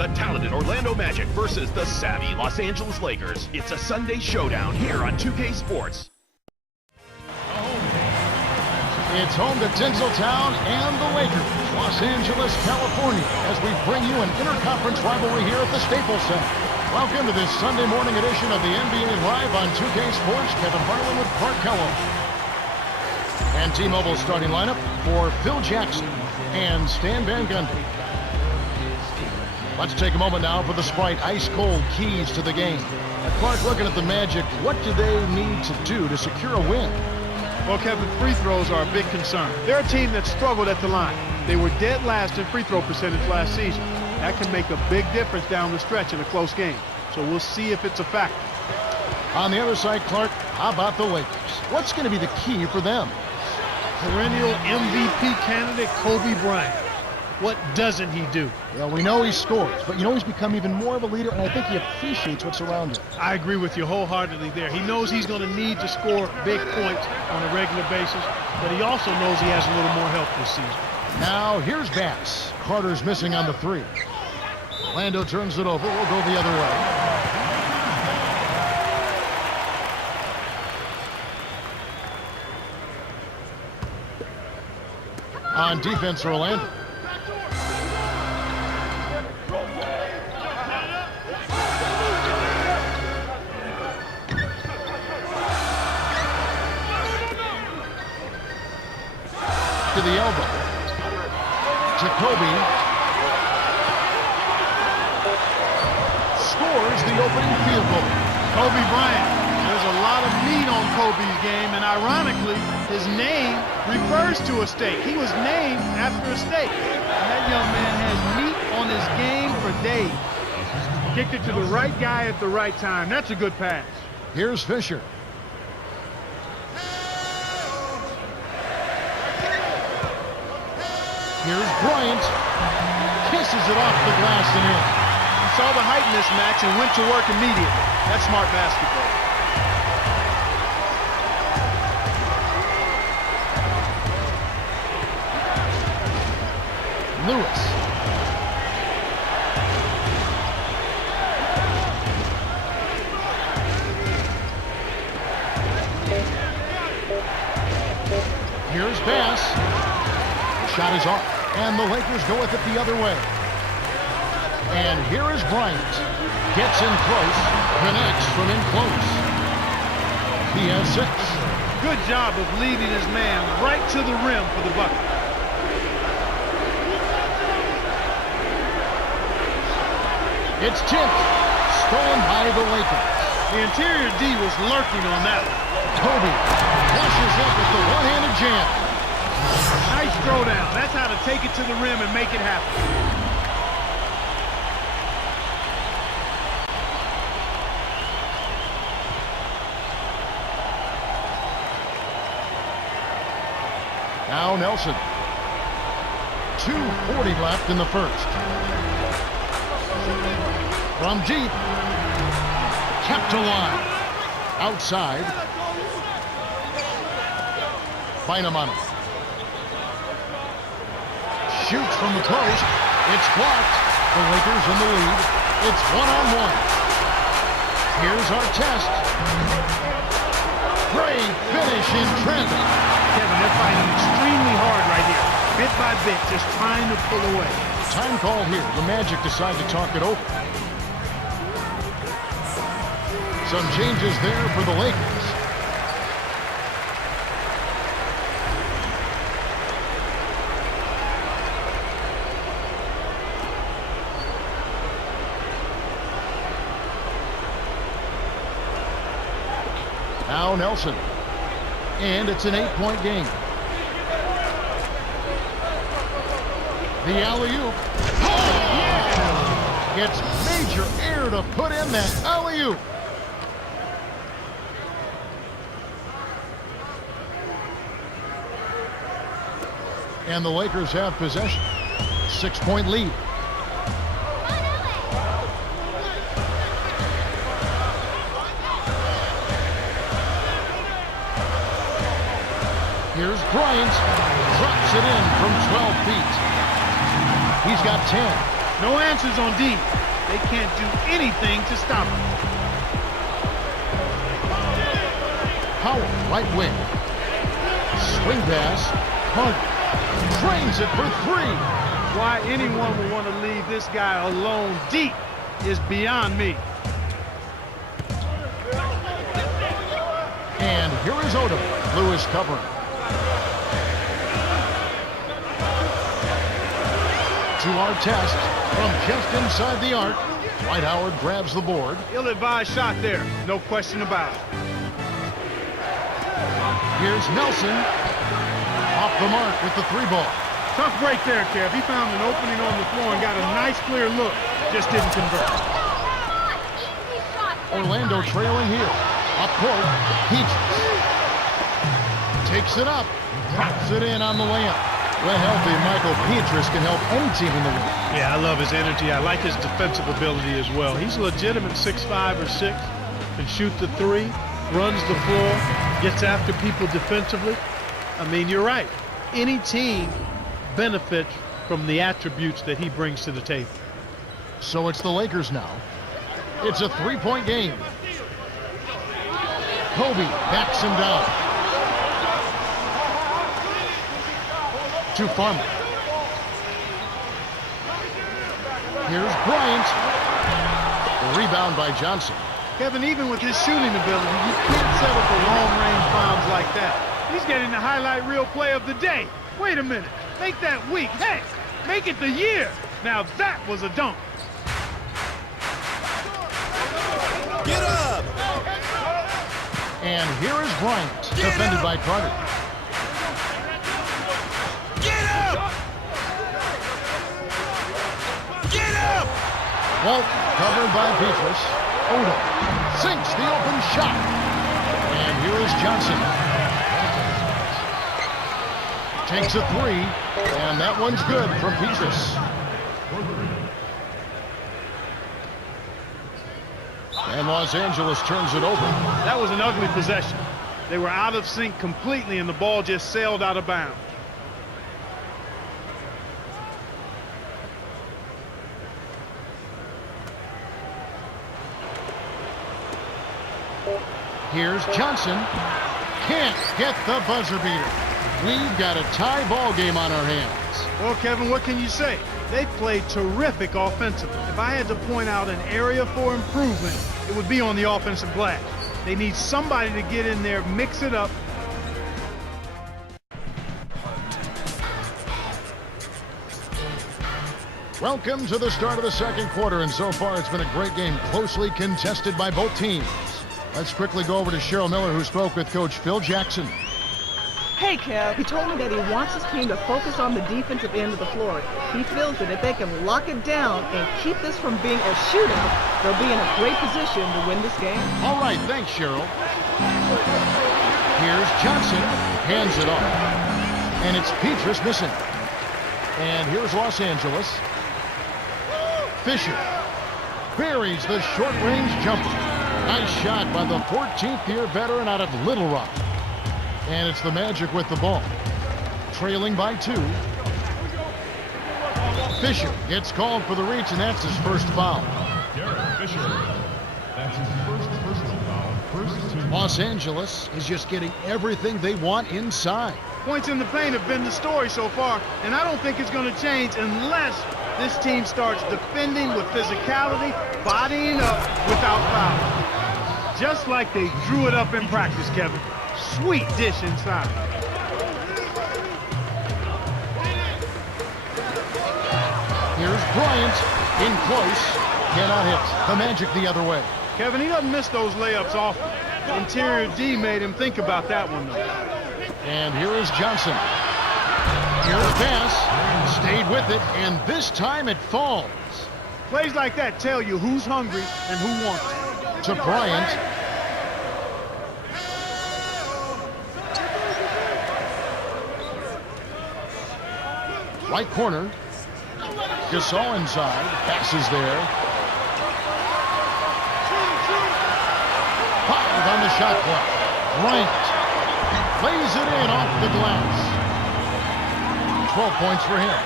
The talented Orlando Magic versus the savvy Los Angeles Lakers. It's a Sunday showdown here on 2K Sports. It's home to Tinseltown and the Lakers, Los Angeles, California, as we bring you an interconference rivalry here at the Staples Center. Welcome to this Sunday morning edition of the NBA Live on 2K Sports. Kevin Harlan with Clark Kellogg. And T-Mobile's starting lineup for Phil Jackson and Stan Van Gundy. Let's take a moment now for the Sprite ice-cold keys to the game. Clark, looking at the Magic, what do they need to do to secure a win? Well, Kevin, free throws are a big concern. They're a team that struggled at the line. They were dead last in free throw percentage last season. That can make a big difference down the stretch in a close game. So we'll see if it's a factor. On the other side, Clark, how about the Lakers? What's going to be the key for them? Perennial MVP candidate Kobe Bryant. What doesn't he do? Well, we know he scores, but you know he's become even more of a leader, and I think he appreciates what's around him. I agree with you wholeheartedly there. He knows he's going to need to score big points on a regular basis, but he also knows he has a little more help this season. Now, here's Bass. Carter's missing on the three. Orlando turns it over. We'll go the other way. On defense, Orlando. To the elbow. Jacoby scores the opening field goal. Kobe Bryant. There's a lot of meat on Kobe's game, and ironically, his name refers to a steak. He was named after a steak. And that young man has meat on his game for days. Kicked it to the right guy at the right time. That's a good pass. Here's Fisher. Here's Bryant. Kisses it off the glass and in. He saw the height in this match and went to work immediately. That's smart basketball. Lewis. Here's Bass. Shot is off, and the Lakers go with it the other way. And here is Bryant. Gets in close, connects from in close. He has 6. Good job of leading his man right to the rim for the bucket. It's tipped. Stolen by the Lakers. The interior D was lurking on that one. Kobe flushes up with the one-handed jam. Nice throwdown. That's how to take it to the rim and make it happen. Now Nelson. 2:40 left in the first. From deep. Kept alive. Outside. Bynum on him. Shoots from the post. It's blocked. The Lakers in the lead. It's one-on-one. Here's our test. Great finish in transit. Kevin, they're fighting extremely hard right here. Bit by bit, just trying to pull away. Time call here. The Magic decide to talk it over. Some changes there for the Lakers. Now Nelson. And it's an 8-point game. The alley-oop. Oh, yeah! Gets major air to put in that alley-oop. And the Lakers have possession. 6-point lead. Here's Bryant. Drops it in from 12 feet. He's got 10. No answers on D. They can't do anything to stop him. Howell, right wing. Swing pass. Hunt. Trains it for 3. Why anyone would want to leave this guy alone deep is beyond me. And here is Odom. Lewis covering. To our test from just inside the arc. Dwight Howard grabs the board. Ill-advised shot there, no question about it. Here's Nelson. Off the mark with the 3 ball. Tough break there, Kev. He found an opening on the floor and got a nice clear look. Just didn't convert. Orlando trailing here. Up court. Peaches. Takes it up. Drops it in on the layup. When healthy, Michael Pietrus can help any team in the league. Yeah, I love his energy. I like his defensive ability as well. He's a legitimate 6'5" or 6. Can shoot the 3. Runs the floor. Gets after people defensively. I mean, you're right. Any team benefits from the attributes that he brings to the table. So it's the Lakers now. It's a 3-point game. Kobe backs him down. To Farmer. Here's Bryant. The rebound by Johnson. Kevin, even with his shooting ability, you can't settle for long-range bombs like that. He's getting the highlight reel play of the day. Wait a minute. Make that week. Hey, make it the year. Now that was a dunk. Get up! And here is Bryant, defended by Carter. Get up! Get up! Walt covered by Pietrus. Odom sinks the open shot. And here is Johnson. Takes a 3, and that one's good from Pietrus. And Los Angeles turns it over. That was an ugly possession. They were out of sync completely, and the ball just sailed out of bounds. Here's Johnson. Can't get the buzzer beater. We've got a tie ball game on our hands. Well, Kevin, what can you say? They played terrific offensively. If I had to point out an area for improvement, it would be on the offensive glass. They need somebody to get in there, mix it up. Welcome to the start of the second quarter, and so far it's been a great game, closely contested by both teams. Let's quickly go over to Cheryl Miller, who spoke with Coach Phil Jackson. Hey, Kev, he told me that he wants his team to focus on the defensive end of the floor. He feels that if they can lock it down and keep this from being a shootout, they'll be in a great position to win this game. All right, thanks, Cheryl. Here's Johnson, hands it off. And it's Pietrus missing. And here's Los Angeles. Fisher buries the short-range jumper. Nice shot by the 14th-year veteran out of Little Rock. And it's the Magic with the ball. Trailing by 2. Fisher gets called for the reach, and that's his first foul. That's his first personal foul. First team. Los Angeles is just getting everything they want inside. Points in the paint have been the story so far, and I don't think it's going to change unless this team starts defending with physicality, bodying up without foul. Just like they drew it up in practice, Kevin. Sweet dish inside. Here's Bryant in close. Cannot hit. The Magic the other way. Kevin, he doesn't miss those layups often. Interior D made him think about that one, though. And here is Johnson. Here's pass. Stayed with it, and this time it falls. Plays like that tell you who's hungry and who wants it. To Bryant. Right corner. Gasol inside. Passes there. 5 on the shot clock. Bryant lays it in off the glass. 12 points for him.